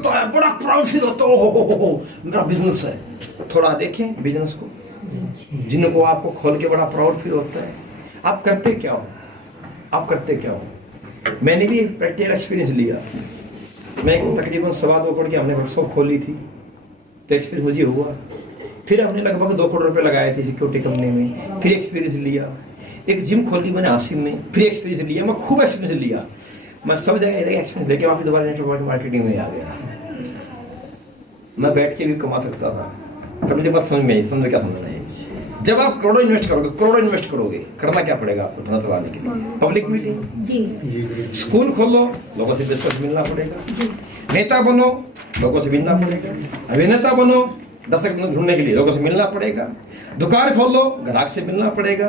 लगता है, बड़ा प्राउड फील होता है, हो मेरा बिजनेस है। थोड़ा देखें बिजनेस को, जिनको आपको खोल के बड़ा प्राउड फील होता है। आप करते क्या हो, आप करते क्या हो? मैंने भी एक प्रैक्टिकल एक्सपीरियंस लिया। मैं तकरीबन 2.25 करोड़ की हमने वर्कशॉप खोली थी, तो एक्सपीरियंस मुझे हुआ। फिर हमने लगभग 2 करोड़ रुपए लगाए थे सिक्योरिटी कंपनी में, फिर एक्सपीरियंस लिया। एक जिम खोली मैंने हासिल में, फिर एक्सपीरियंस लिया। मैं खूब एक्सपीरियंस लिया, मैं सब जगह एक्सपीरियंस लेके वापस दोबारा नेटवर्क मार्केटिंग में आ गया। मैं बैठ के भी कमा सकता था, तब मुझे बस समझ में आई। समझ क्या समझना है? जब आप करोड़ों इन्वेस्ट करोगे, करना क्या पड़ेगा आपको धन चलाने के लिए? पब्लिक मीटिंग जी, स्कूल खोलो, लोगों से दिलचस्प मिलना पड़ेगा, नेता बनो, लोगों से मिलना पड़ेगा, अभिनेता बनो, दर्शक ढूंढने के लिए लोगों से मिलना पड़ेगा, दुकान खोलो, ग्राहक से मिलना पड़ेगा।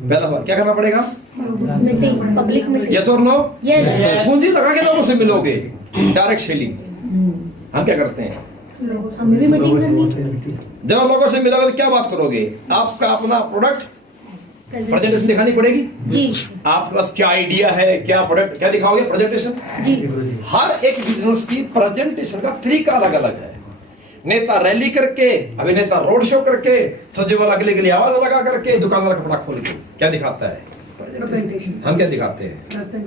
पहला बार क्या करना पड़ेगा? Public meeting. यस और नो? यस। पूंजी लगा के लोगों से मिलोगे, डायरेक्ट सेलिंग। हम क्या करते हैं? हमें भी मीटिंग करनी। जब लोगों से मिलोगे तो क्या बात करोगे? आपका अपना प्रोडक्ट प्रेजेंटेशन दिखानी पड़ेगी जी। आपके पास क्या आइडिया है, क्या प्रोडक्ट, क्या दिखाओगे? प्रेजेंटेशन जी। हर एक बिजनेस की प्रेजेंटेशन का तरीका अलग अलग है। नेता रैली करके, अभिनेता रोड शो करके, सब्जी वाला अगले के लिए आवाज लगा करके, दुकान वाला कपड़ा खोल के क्या दिखाता है? प्रेजेंटेशन। हम क्या दिखाते हैं?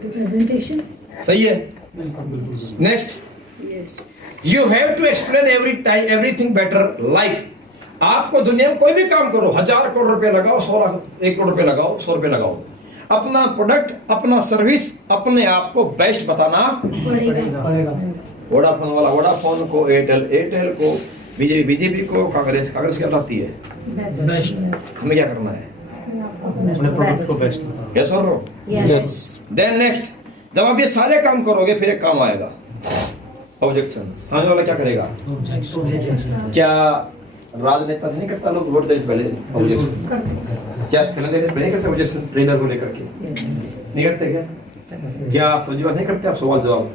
प्रेजेंटेशन। सही है। Next, you have to explain everything better. Like आपको दुनिया में कोई भी काम करो, 1000 करोड़ रुपए लगाओ, 1 करोड़ रुपए लगाओ, 100 रुपए लगाओ, अपना प्रोडक्ट, अपना सर्विस, अपने आप को बेस्ट बताना पड़ेगा। वोडाफोन वाला वोडाफोन को, एयरटेल को, बीजेपी को, कांग्रेस क्या बताती है? बेस्ट। हमें क्या करना है? अपने प्रोडक्ट को बेस्ट बताओ। यस और नो? यस। देन नेक्स्ट, जब आप ये सारे काम करोगे फिर एक काम आएगा, ऑब्जेक्शन। सामने वाला क्या करेगा? क्या राजनेता नहीं करता? लोग वोट देने से पहले ऑब्जेक्शन, क्या फिल्म देने से पहले करते ऑब्जेक्शन ट्रेलर को लेकर के? नहीं करते क्या? क्या सब्जीबाज नहीं करते आप सवाल जवाब?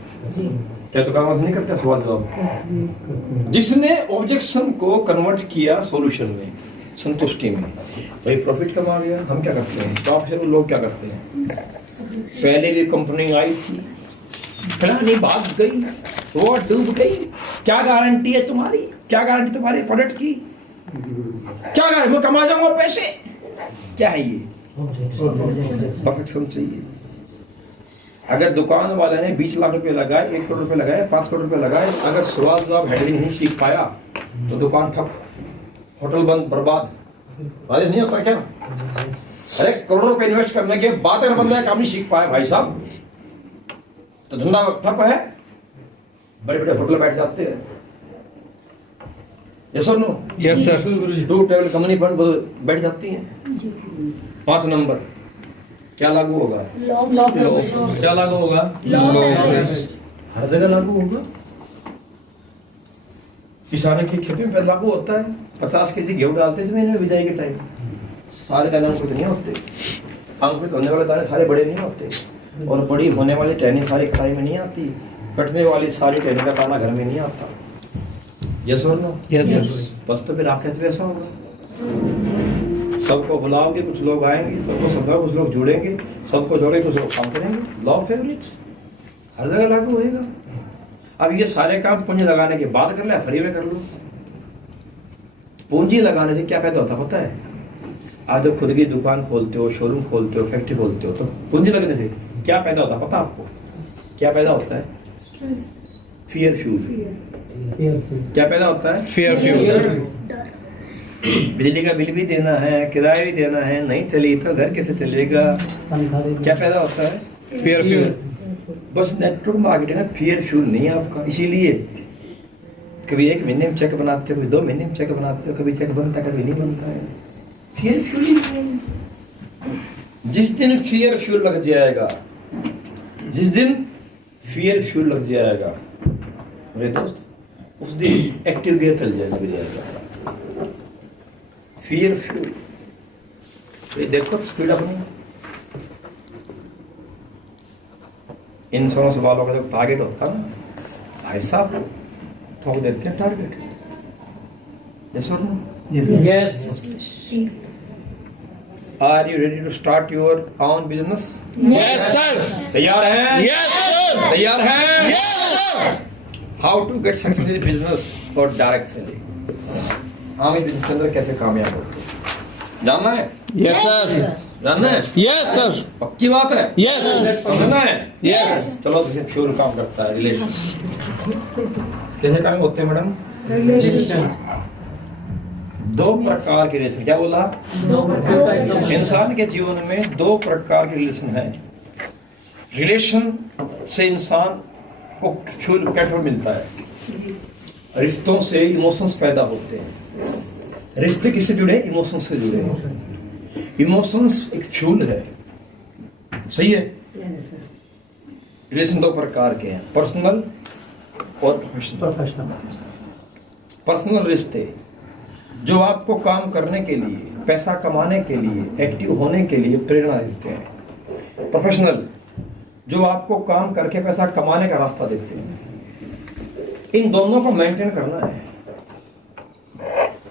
क्या दुकानबाज नहीं करते सवाल जवाब? जिसने ऑब्जेक्शन को कन्वर्ट किया सॉल्यूशन में, संतुष्टि में, वही प्रॉफिट कमा गया। हम क्या करते हैं? स्टॉक शेयर लोग क्या करते हैं? पहले भी कंपनी आई थी, फलानी भाग गई, वो डूब गई, क्या गारंटी है तुम्हारी? क्या गारंटी तुम्हारे प्रोडक्ट की? क्या गारंटी? मैं कमा जाऊंगा पैसे? क्या है ये? परफेक्शन चाहिए। अगर दुकान वाले ने 20 लाख रुपए लगाए, 1 करोड़ रुपए लगाए, 5 करोड़ रुपए लगाए, अगर सवाल जवाब हैंडलिंग नहीं सीख पाया तो दुकान ठप, होटल बंद, बर्बाद। राजेश नहीं होता क्या? अरे करोड़ों रुपए इन्वेस्ट करने के बाद अगर बंदा काम नहीं सीख पाया भाई साहब, तो धंधा ठप है। बड़े बड़े होटल बैठ जाते हैं। यस और no? Yes sir. 2 travel company पर बैठ जाती हैं। 5 नंबर क्या लागू होगा? क्या लागू होगा? हर जगह लागू होगा। किसानों की खेती में लागू होता है। 50 केजी गेहूं डालते थे मैंने बिजाई के टाइम, सारे दाने अंकुरित नहीं होते। अंकुरित होने वाले दाने सारे बड़े नहीं होते, और बड़ी होने वाली टहनी सारी कटाई में नहीं आती, कटने वाली सारी टहनी का दाना घर में नहीं आता। यस और नो? Yes sir. बस तो फिर आपके तो ऐसा होगा, सबको बुलाओगे, कुछ लोग आएंगे, सबको समझाओ, कुछ लोग जुड़ेंगे, सबको जोड़ेंगे, कुछ लोग काम करेंगे। लॉ ऑफ एवरेज हर जगह लागू होएगा। अब ये सारे काम पूंजी लगाने के बाद कर ले, फ्री में कर लो। पूंजी लगाने से क्या फायदा होता पता है? आप जब खुद की दुकान खोलते हो, शोरूम खोलते हो, फैक्ट्री खोलते हो, तो पूंजी लगने से क्या फायदा होता पता आपको? क्या पैदा होता है? Stress, fear fuel. क्या पैदा होता है? Fear fuel. बिजली का बिल भी देना है, किराया भी देना है, नहीं चली तो घर कैसे चलेगा? क्या पैदा होता है? Fear fuel. बस नेटवर्क मार्केटिंग में फियर फ्यूल नहीं है आपका। इसीलिए कभी 1 महीने में चेक बनाते हो, कभी 2 महीने में चेक बनाते हो, कभी चेक बनता है, कभी नहीं बनता है। फियर फ्यूल ही नहीं है। जिस दिन फियर फ्यूल लग जाएगा, जिस दिन फियर फ्यूल लग जाएगा मेरे दोस्त, उस दिन एक्टिव गियर चल जाएगा। फियर फ्यूल, ये देखो स्पीड अपनी। इन सवालों का जो टारगेट होता है ना भाई साहब, ठोक देते हैं टारगेट। यस और no? Yes. Are you ready to start your own business? Yes sir. तैयार हैं? Yes sir. तैयार हैं? Yes sir. How to get success in business और डायरेक्ट सेलिंग, हम इस बिजनेस के अंदर कैसे कामयाब होते हैं, जानना है? यस सर, जानना है? यस सर, पक्की बात है? यस, समझना है? यस। चलो देखिए फ्यूल काम करता है रिलेशन कैसे काम होते हैं मैडम? Relationships. दो प्रकार के रिलेशन, क्या बोला? इंसान के जीवन में दो प्रकार के रिलेशन हैं। रिलेशन से इंसान को फ्यूल पेट्रोल मिलता है, रिश्तों से इमोशंस पैदा होते हैं। रिश्ते किससे जुड़े? इमोशंस से जुड़े हैं। इमोशंस एक फ्यूल है, सही है? रिलेशन दो प्रकार के हैं, पर्सनल और प्रोफेशनल। पर्सनल रिश्ते जो आपको काम करने के लिए, पैसा कमाने के लिए, एक्टिव होने के लिए प्रेरणा देते हैं। प्रोफेशनल जो आपको काम करके पैसा कमाने का रास्ता देते हैं। इन दोनों को मेंटेन करना है।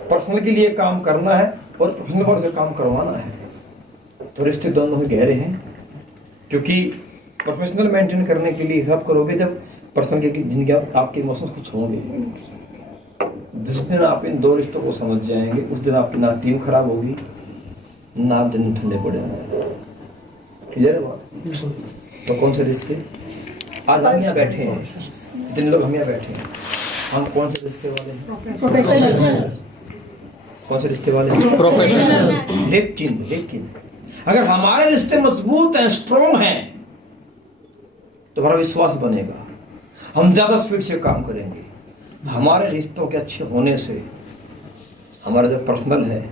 पर्सनल के लिए काम करना है और प्रोफेशनल पर से काम करवाना है, तो रिश्ते दोनों ही गहरे हैं। क्योंकि प्रोफेशनल मेंटेन करने के लिए सब करोगे जब पर्सनल की जिंदगी आपके इमोशंस कुछ होंगे। जिस दिन आप इन दो रिश्तों को समझ जाएंगे उस दिन आपकी ना टीम खराब होगी ना आप दिन ठंडे पड़ेंगे। क्लियर है बात? तो कौन से रिश्ते? आज हम यहाँ बैठे हैं, जितने लोग हम यहाँ बैठे हैं, हम कौन से रिश्ते वाले हैं? Professional. कौन से रिश्ते वाले हैं? प्रोफेशनल। लेकिन अगर हमारे रिश्ते मजबूत हैं, स्ट्रॉन्ग हैं, तो हमारा विश्वास बनेगा, हम ज्यादा स्पीड से काम करेंगे। हमारे रिश्तों के अच्छे होने से हमारा जो पर्सनल है,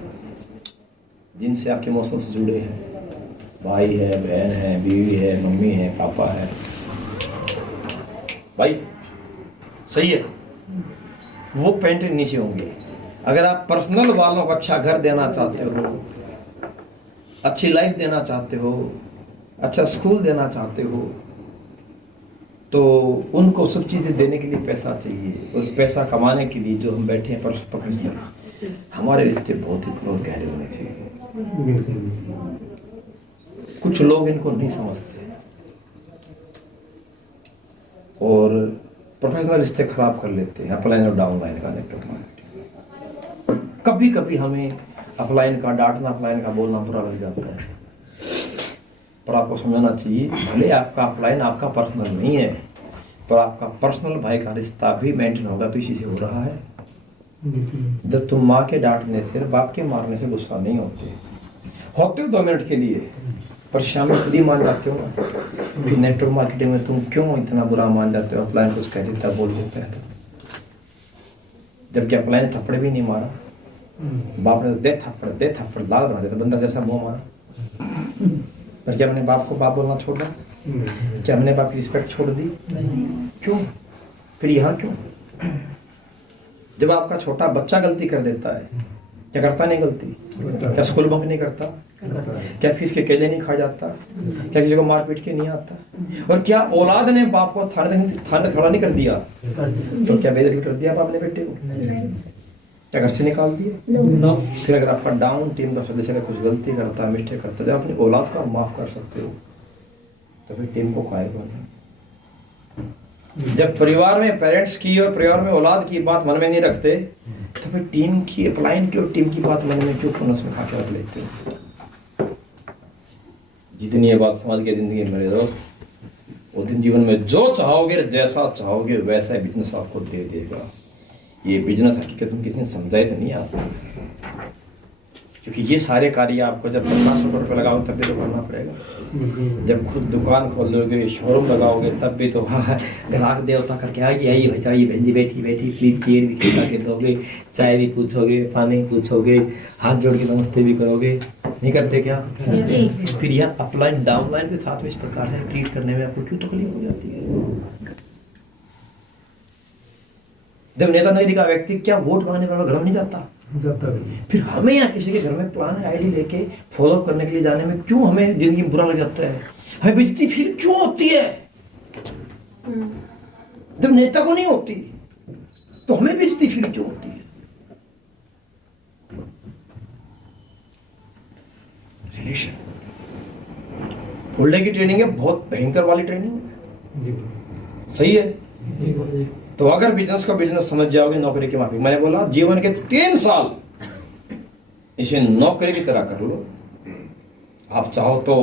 जिनसे आपके इमोशंस जुड़े हैं, भाई है, बहन है, बीवी है, मम्मी है, पापा है, भाई सही है, वो पेंट नीचे होंगे। अगर आप पर्सनल वालों को अच्छा घर देना चाहते हो, अच्छी लाइफ देना चाहते हो, अच्छा स्कूल देना चाहते हो, तो उनको सब चीज़ें देने के लिए पैसा चाहिए। और पैसा कमाने के लिए जो हम बैठे हैं प्रोफेशनल, हमारे रिश्ते बहुत ही क्लोज गहरे होने चाहिए। कुछ लोग इनको नहीं समझते और प्रोफेशनल रिश्ते खराब कर लेते हैं, अपलाइन और डाउनलाइन का नेटवर्क मार्केटिंग। कभी कभी हमें अपलाइन का डांटना, अपलाइन का बोलना बुरा लग जाता है, पर आपको समझना चाहिए भले आपका अपलाइन आपका पर्सनल नहीं है, पर आपका पर्सनल भाई का रिश्ता भी मेंटेन होगा। तो इसी से हो रहा है। जब तुम माँ के डांटने से, बाप के मारने से गुस्सा नहीं होते हो 2 मिनट के लिए, पर शाम में खुद ही मान जाते हो ना। फिर नेटवर्क मार्केटिंग में तुम क्यों इतना बुरा मान जाते हो? अपलाइन कुछ कह देता, बोल देता है, जबकि अपलाइन थप्पड़ भी नहीं मारा, बाप ने दे थप्पड़ लाल बना देता, बंदा जैसा मुंह मारा। पर क्या मैंने बाप को बाप बोलना छोड़ दिया? क्या हमने बाप की रिस्पेक्ट छोड़ दी? क्यों? फिर यहाँ क्यों? जब आपका छोटा बच्चा गलती कर देता है, क्या करता नहीं गलती? क्या स्कूल बंक नहीं करता? क्या फीस के केले नहीं खा जाता? क्या किसी को मार पीट के नहीं आता? और क्या औलाद ने बाप को थाने तक खड़ा नहीं कर दिया? तो क्या बेइज्जती कर दिया बाप ने बेटे को? क्या घर से निकाल दिए? No. फिर अगर आपका डाउन टीम का सदस्य अगर कुछ गलती करता है, मिस्टेक करता है, जब अपनी औलाद को आप माफ कर सकते हो, तो फिर टीम को खाएगा नहीं। जब परिवार में पेरेंट्स की और परिवार में औलाद की बात मन में नहीं रखते, तो फिर टीम की, अपलाइन की और टीम की बात मन में क्यों पुनः में खा के रख लेते हो? जितनी ये बात समझ के जिंदगी मेरे दोस्त, वो दिन जीवन में जो चाहोगे, जैसा चाहोगे, वैसा बिजनेस आपको दे देगा। ये बिजनेस हकीकत में किसी ने समझाए तो नहीं आता, क्योंकि ये सारे कार्य आपको जब 50 रुपये लगाओ तब भी तो करना पड़ेगा। जब खुद दुकान खोल लोगे, शोरूम लगाओगे, तब भी तो ग्राहक देवता करके आइए भाई, आइए बहन बैठी प्लीज चेयर भी खिला के दोगे, चाय भी पूछोगे, पानी पूछोगे, हाथ जोड़ के नमस्ते भी करोगे, नहीं करते क्या? जी। फिर यह अपलाइन डाउनलाइन के साथ में इस प्रकार है ट्रीट करने में आपको क्यों तकलीफ हो जाती है? जब नेता नहीं दिखा व्यक्ति क्या वोट मांगने वाला घर में नहीं जाता? फिर हमें यहाँ किसी के घर में प्लान आईडी लेके फॉलो करने के लिए जाने में क्यों हमें जिंदगी में बुरा लग जाता है? हमें बेइज्जती फील क्यों होती है? जब नेता को नहीं होती तो हमें बेइज्जती फील क्यों होती है? रिलेशन फुल डे की ट्रेनिंग है, बहुत भयंकर वाली ट्रेनिंग है, सही है। तो अगर बिजनेस का बिजनेस समझ जाओगे, नौकरी के माफिक, मैंने बोला जीवन के 3 साल इसे नौकरी की तरह कर लो। आप चाहो तो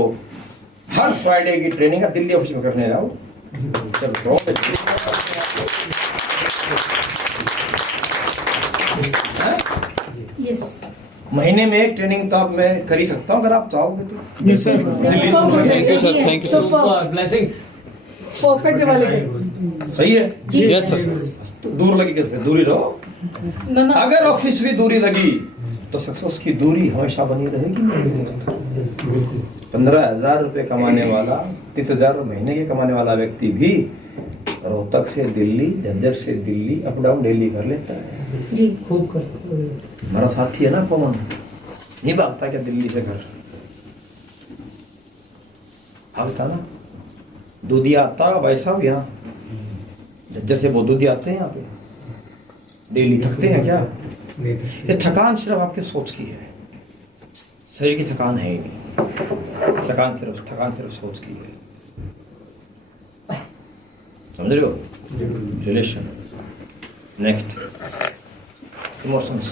हर फ्राइडे की ट्रेनिंग आप दिल्ली ऑफिस में करने जाओ। यस महीने में एक ट्रेनिंग तो आप मैं कर ही सकता हूँ अगर आप चाहोगे तो। Yes, sir. Thank you, sir. Thank you, sir. Super blessings. Perfect Diwali के सही है। Yes, sir. तो दूर लगी किस पे? दूरी रहो। ना ना अगर ऑफिस भी दूरी लगी तो सक्सेस की दूरी हमेशा बनी रहेगी। 15,000 रुपए कमाने वाला, 30,000 महीने के कमाने वाला व्यक्ति भी रोहतक से दिल्ली, झज्जर से दिल्ली, अप डाउन डेली कर लेता है। जी खूब कर। हमारा साथी है ना पवन, नहीं भागता क्या दिल्ली से घर? भागता ना। दूधिया आता भाई साहब यहाँ झज्जर से बहुत दूधिया आते हैं यहाँ पे डेली। थकते हैं क्या? ये थकान सिर्फ आपके सोच की है, शरीर की थकान है ही नहीं। थकान सिर्फ सोच की है। समझ रहे हो? रिलेशन। Next emotions.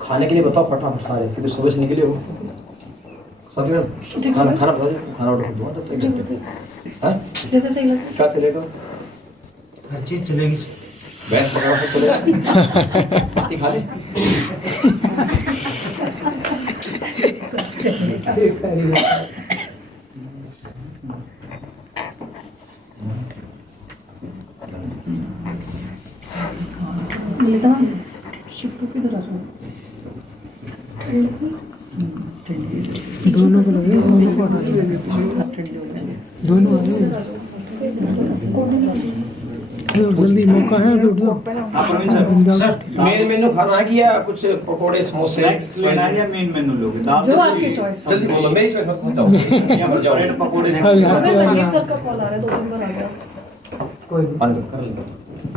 खाने के लिए बताओ फटाफट सारे, क्योंकि सुबह से निकले हो। साथ में खाना बता दो, खाना ऑर्डर कर दूंगा तो 1 घंटे। हाँ? जैसे सही लगता क्या चलेगा? हर चीज चलेगी। भैंस पका के चलेगा। पाती खा ले। मिलता है शिफ्ट किधर आ जाओ। दोनों को लगे, दोनों को हटा दो। दोनों जल्दी मौका है, अभी उठ जाओ। सर मेन मेन्यू खाना है कि या कुछ पकोड़े समोसे? लेना है या मेन मेनू लोगे? दाल जो आपकी चॉइस। जल्दी बोलो, मेरी चॉइस मत बताओ। या फिर ब्रेड पकोड़े अभी हाथ अबे लगा मंजीत दो। सर का कॉल आ रहा है, 2 दिन बाद आ गया। कोई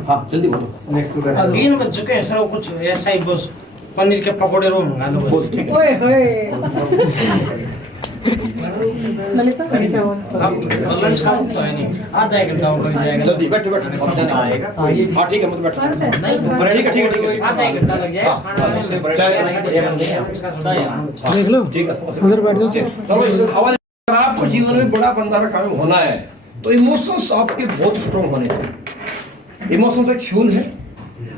हाँ जल्दी बोलो। तीन बज चुके हैं सर, वो कुछ ऐसा ही बस पनीर के पकौड़े रो मंगा लो। बोल, ठीक है। ओए होए ललिता अब लंच का तो है नहीं, आधा 1 घंटा और लग जाएगा। जल्दी बैठो बैठो। आएगा। हाँ ठीक है, मत बैठो। खाते हैं। ठीक है ठीक है ठीक है। आधा 1 घंटा लग जाएगा खाना बनाने में। देख लो, ठीक है। उधर बैठ जाओ। चलो आवाज। अगर आपको जीवन में बड़ा बंदारा काम होना है तो इमोशंस आपके बहुत स्ट्रॉन्ग होने चाहिए। इमोशंस एक फ्यूल है।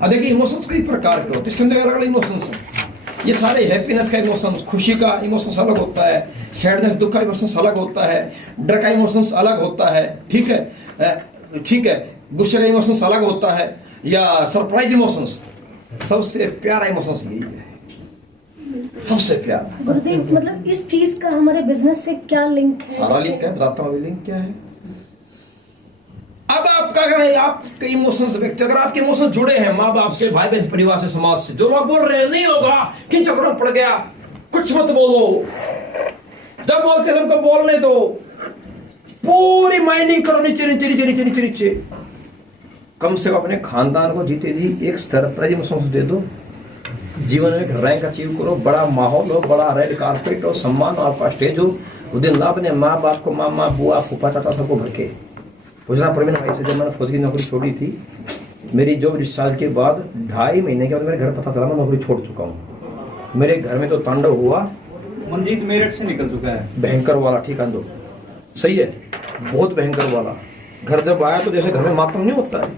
अब देखिए इमोशंस कई प्रकार के होते हैं, इसके अंदर अलग अलग इमोशंस हैं। ये सारे हैप्पीनेस का इमोशंस, खुशी का इमोशंस अलग होता है, सैडनेस दुख का इमोशंस अलग होता है, डर का इमोशंस अलग होता है, ठीक है, ठीक है, गुस्से का इमोशंस अलग होता है, या सरप्राइज इमोशंस। सबसे प्यारा इमोशंस यही है, सबसे प्यारा। गुरुदेव मतलब इस चीज का हमारे बिजनेस से क्या लिंक है? सारा लिंक है, बताता हूँ अभी लिंक क्या है। अब आपका अगर है आपके इमोशंस व्यक्त, अगर आपके इमोशंस जुड़े हैं माँ बाप से, भाई बहन, परिवार से, समाज से, जो लोग बोल रहे हैं नहीं होगा, किन चक्करों में पड़ गया, कुछ मत बोलो, जब बोलते सबको बोलने दो, पूरी माइंडिंग करो नीचे नीचे नीचे नीचे नीचे नीचे। कम से कम अपने खानदान को जीते जी एक सरप्राइज इमोशंस दे दो। जीवन में एक रैंक अचीव करो, बड़ा माहौल हो, बड़ा रेड कारपेट हो, सम्मान हो, आपका स्टेज हो। उस दिन ला अपने माँ बाप को, मामा बुआ फूफा चाचा सबको भर के पूछना। प्रवीण भाई से जब मैंने फौज की नौकरी छोड़ी थी, मेरी जॉब डिस्चार्ज के बाद 2.5 महीने के बाद मेरे घर पता चला मैं नौकरी छोड़ चुका हूँ। मेरे घर में तो तांडव हुआ। मंजीत मेरठ से निकल चुका है। भयंकर वाला, ठीक है, दो सही है, बहुत भयंकर वाला। घर जब आया तो जैसे घर में मातम नहीं होता है,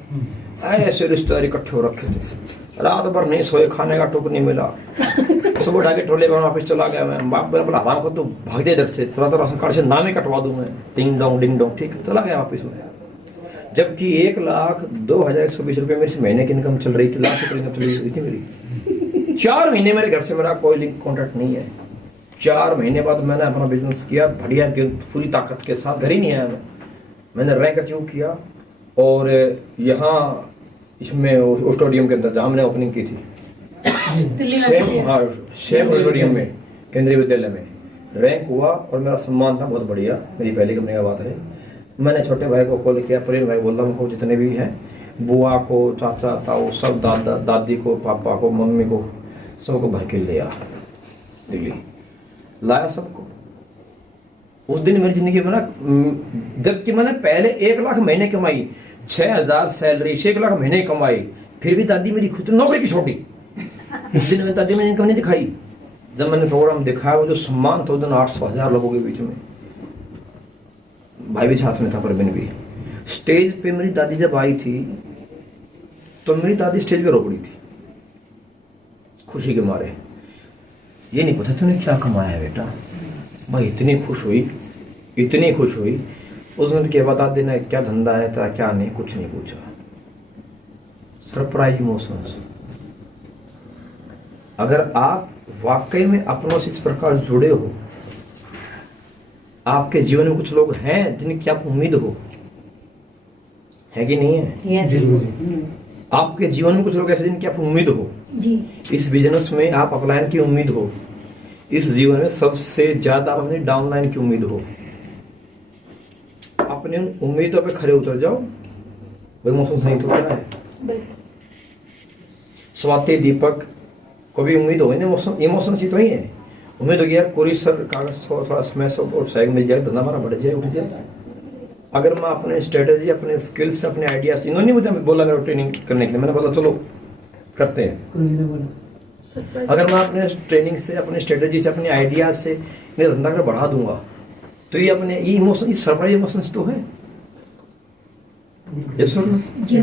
ऐसे रिश्तेदार इकट्ठे हो रखे थे। रात भर नहीं सोए, खाने का टुक नहीं मिला। सुबह ढाके ट्रोले में वापस चला गया मैं। बाप मेरा बोला आराम कर, तो भाग दे इधर से, तुरंत राशन कार्ड से नाम ही कटवा दूं मैं। डिंग डोंग, ठीक है, चला गया वापस में। जबकि 1,02,120 रुपये मेरी महीने की इनकम चल रही थी, लाख रुपये इनकम चल रही थी मेरी। 4 महीने मेरे घर से मेरा कोई लिंक कॉन्टैक्ट नहीं है। 4 महीने बाद मैंने अपना बिजनेस किया बढ़िया, पूरी ताकत के साथ। घर ही नहीं आया मैंने रैंक अचीव किया। और यहाँ इसमें स्टेडियम के अंदर जहाँ मैंने ओपनिंग की थी, सेम ऑडिटोरियम में, केंद्रीय विद्यालय में रैंक हुआ और मेरा सम्मान था बहुत बढ़िया। मेरी पहली कंपनी का बात है। मैंने छोटे भाई को कॉल किया, प्रवीण भाई बोल रहा हूँ जितने भी हैं बुआ को, चाचा ताऊ सब, दादा दादी को, पापा को, मम्मी को, सबको भर के ले आ दिल्ली, लाया सबको। उस दिन मेरी जिंदगी में ना, जबकि मैंने पहले 1 लाख महीने कमाई, 6,000 सैलरी, 6 लाख महीने कमाई, फिर भी दादी मेरी खुद नौकरी की छोटी। उस दिन में दादी मैंने इनकम नहीं दिखाई। जब मैंने प्रोग्राम दिखाया, वो जो सम्मान था उस दिन 800,000 लोगों के बीच में, भाई भी साथ में था, परवीन भी। स्टेज पे मेरी दादी जब आई थी तो मेरी दादी स्टेज पे रो पड़ी थी खुशी के मारे। ये नहीं पता तूने क्या कमाया है बेटा। भाई इतनी खुश हुई, इतनी खुश हुई। उस दिन के बाद दादी ने क्या धंधा है तेरा, क्या नहीं, कुछ नहीं पूछा। Surprise emotions. अगर आप वाकई में अपनों से इस प्रकार जुड़े हो, आपके जीवन में कुछ लोग हैं जिनकी आप उम्मीद हो, है कि नहीं है? Yes. आपके जीवन में कुछ लोग ऐसे जिनकी आप उम्मीद हो, जी। इस बिजनेस में आप अपलाइन की उम्मीद हो, इस जीवन में सबसे ज्यादा आप अपनी डाउनलाइन की उम्मीद हो। अपनी उन उम्मीदों पे खड़े उतर जाओ, वो इमोशन सही तो है। स्वाति दीपक को भी उम्मीद हो, इमोशन सी तो ही है। उम्मीद होगी यार कोई सर कागज थोड़ा स्मैश और साइड में जाए, धंधा हमारा बढ़ जाए, उठ जाए। अगर मैं अपने स्ट्रेटेजी, अपने स्किल्स, अपने आइडियाज, इन्होंने मुझे बोला मेरा ट्रेनिंग करने के लिए, मैंने बोला चलो करते हैं। अगर मैं अपने ट्रेनिंग से, अपने स्ट्रेटेजी से, अपने आइडियाज से मेरा धंधा कर बढ़ा दूंगा, तो ये अपने ये इमोशन, ये सरप्राइज इमोशंस तो है। जी।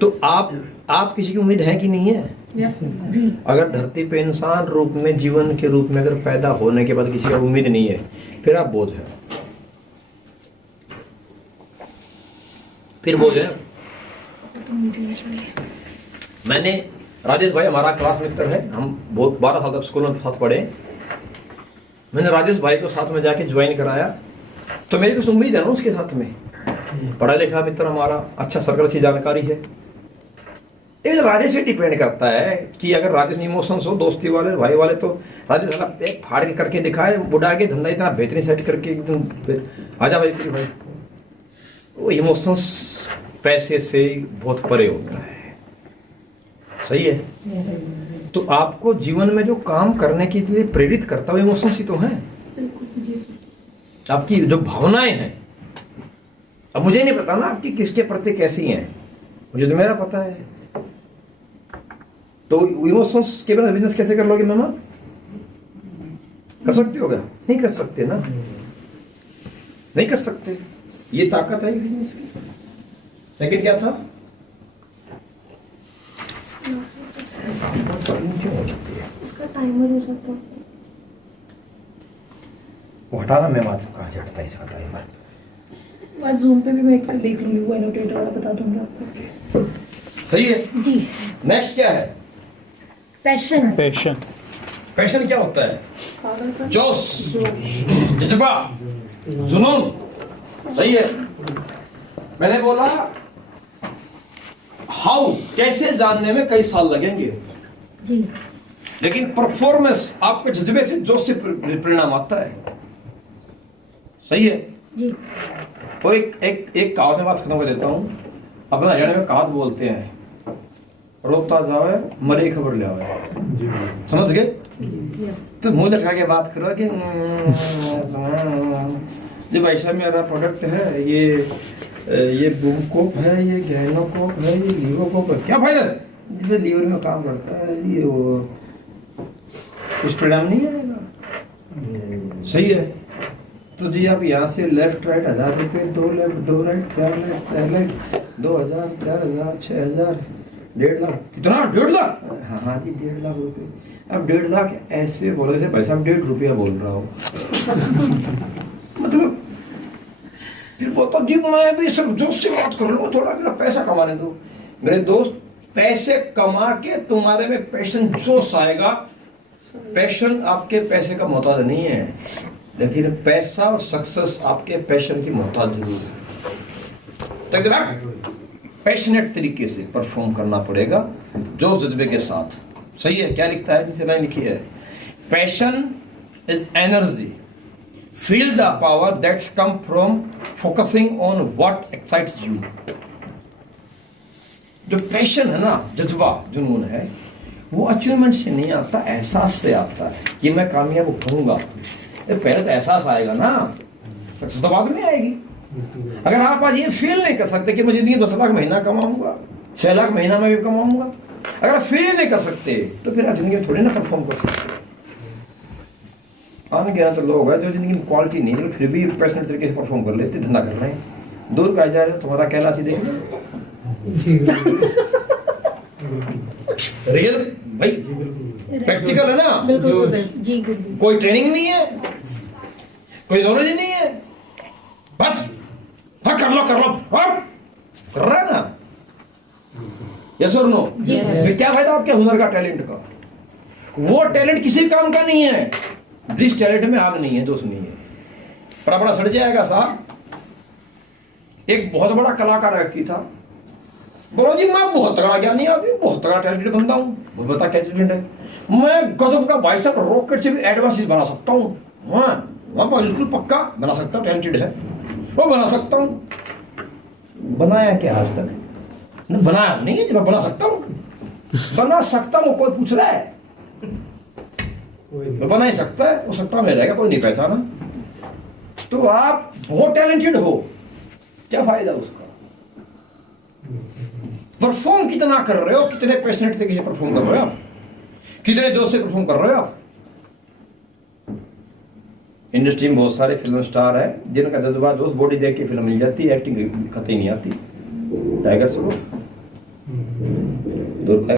तो आप किसी की उम्मीद है कि नहीं है? जी। अगर धरती पे इंसान रूप में, जीवन के रूप में अगर पैदा होने के बाद किसी की उम्मीद नहीं है, फिर आप बोझ है, फिर बोझ है। मैंने, राजेश भाई हमारा क्लास मित्र है, हम बहुत 12 साल तक स्कूल में साथ पढ़े। मैंने राजेश भाई को साथ में जाके ज्वाइन कराया, तो मेरी कुछ उम्मीद है ना उसके साथ में। पढ़ा लिखा मित्र हमारा, अच्छा सर्कल, अच्छी जानकारी है। ये राजेश से डिपेंड करता है कि अगर राजेश में इमोशंस हो, दोस्ती वाले, भाई वाले, तो राजेश एक फाड़ के करके दिखाए, बुढ़ा के धंधा इतना बेहतरीन सेट करके एकदम, फिर आजा भाई, फिर भाई। वो इमोशंस पैसे से बहुत परे हो गया है। सही है? तो आपको जीवन में जो काम करने के लिए प्रेरित करता है, इमोशंस ही तो है, आपकी जो भावनाएं हैं। अब मुझे नहीं पता ना आपकी किसके प्रति कैसी हैं, मुझे तो मेरा पता है। तो इमोशंस के बिना बिजनेस कैसे कर लोगे मामा? कर सकते हो क्या? नहीं कर सकते ना, नहीं कर सकते। ये ताकत है बिजनेस की। सेकंड क्या था? इसका टाइमर हो जाता है। वो हटाना, मैं बात कहाँ से हटता है इसका टाइमर? आज जूम पे भी मैं एक देख लूंगी, वो एनोटेटर वाला बता दूंगी आपको। सही है। जी। नेक्स्ट क्या है? पैशन। पैशन पैशन क्या होता है? जोश, जज्बा, जुनून। सही है। मैंने बोला हाउ, कैसे जानने में कई साल लगेंगे, जी। लेकिन परफॉर्मेंस आपके जज्बे से, जोश से परिणाम आता है। सही है। जी। वो एक कहावत में बात खत्म कर देता हूँ। अपना हरियाणा में कहावत बोलते हैं, रोकता जावे मरे खबर ले आवे। समझ गए? तो मुंह लटका के बात करो कि जी भाई साहब मेरा प्रोडक्ट है, ये बूम कोप है, ये गैनो कोप है, ये लीवर कोप है। क्या फायदा है? जिसमें लीवर में काम करता है, ये वो कुछ परिणाम नहीं आएगा। सही है। तो जी आप यहाँ से लेफ्ट राइट 1000 रुपये, 2 left 2 right 4 left 4 left, 2000 4000 6000 1.5 lakh. कितना? 1.5 लाख? हाँ जी 1.5 लाख रुपए। अब 1.5 लाख ऐसे बोले थे, भाई साहब 1.5 रुपया बोल रहा हूँ। मतलब फिर बोलता जी मैं भी सब जोश से बात कर लो, थोड़ा मेरा पैसा कमाने दो। मेरे दोस्त, पैसे कमा के तुम्हारे में पैशन, जोश आएगा। पैशन आपके पैसे का मोहताज नहीं है, लेकिन पैसा और सक्सेस आपके पैशन की मोहताज जरूर है। पैशनेट तरीके से परफॉर्म करना पड़ेगा, जोश जज्बे के साथ। सही है। क्या लिखता है? नीचे लाइन लिखी है, passion is energy, feel the power that's come from focusing on what excites you. जो पैशन है ना, जज्बा जुनून है, वो अचीवमेंट से नहीं आता, एहसास से आता है कि मैं कामयाब होऊंगा। पहले तो एहसास आएगा ना, सक्सेस तो बाद में आएगी। अगर आप आज ये फील नहीं कर सकते कि मैं जिंदगी 10 लाख महीना कमाऊंगा, 6 लाख महीना में भी कमाऊंगा, अगर आप फील नहीं कर सकते तो फिर आप जिंदगी में थोड़ी ना परफॉर्म कर सकते। अनगिनत तो लोग हैं जो जिंदगी में क्वालिटी नहीं, लेकिन फिर भी पैशनेट तरीके से परफॉर्म कर लेते, धंधा कर रहे हैं। दूर का जा रहे हो, तुम्हारा कैलाश ही देख लो। रियल भाई, प्रैक्टिकल है ना, बिल्कुल जी गुड। कोई ट्रेनिंग नहीं है, कोई नॉलेज नहीं है, बस हाँ कर लो हाँ कर रहा है ना। यस और नो? फिर क्या फायदा आपके हुनर का, टैलेंट का? वो टैलेंट किसी काम का नहीं है जिस टैलेंट में आग नहीं है, जोश नहीं है, बड़ा सड़ जाएगा साहब। एक बहुत बड़ा कलाकार व्यक्ति था, बोलो जी मैं बहुत तगड़ा ज्ञानी आदमी, बहुत तगड़ा टैलेंटेड बंदा हूँ। बहुत बता क्या टैलेंट है? मैं गजब का बाइसेप रॉकेट से भी एडवांस चीज बना सकता हूँ। मैं बिल्कुल पक्का बना सकता हूँ, टैलेंटेड है वो, बना सकता हूँ। बनाया क्या आज तक? बनाया नहीं है, मैं बना सकता हूँ, बना सकता हूँ। कोई पूछ रहा है? मैं बना ही सकता है, वो सकता में रहेगा, कोई नहीं पहचाना। तो आप बहुत टैलेंटेड हो, क्या फायदा उसका? परफॉर्म कितना कर रहे हो, कितने पैशनेट तरीके से परफॉर्म कर रहे हो आप, कितने जोश से परफॉर्म कर रहे हो आप? इंडस्ट्री में बहुत सारे फिल्म स्टार है जिनका जज्बा जोश, बॉडी देख के फिल्म मिल जाती है, एक्टिंग कतई नहीं आती। टाइगर श्रॉफ दूर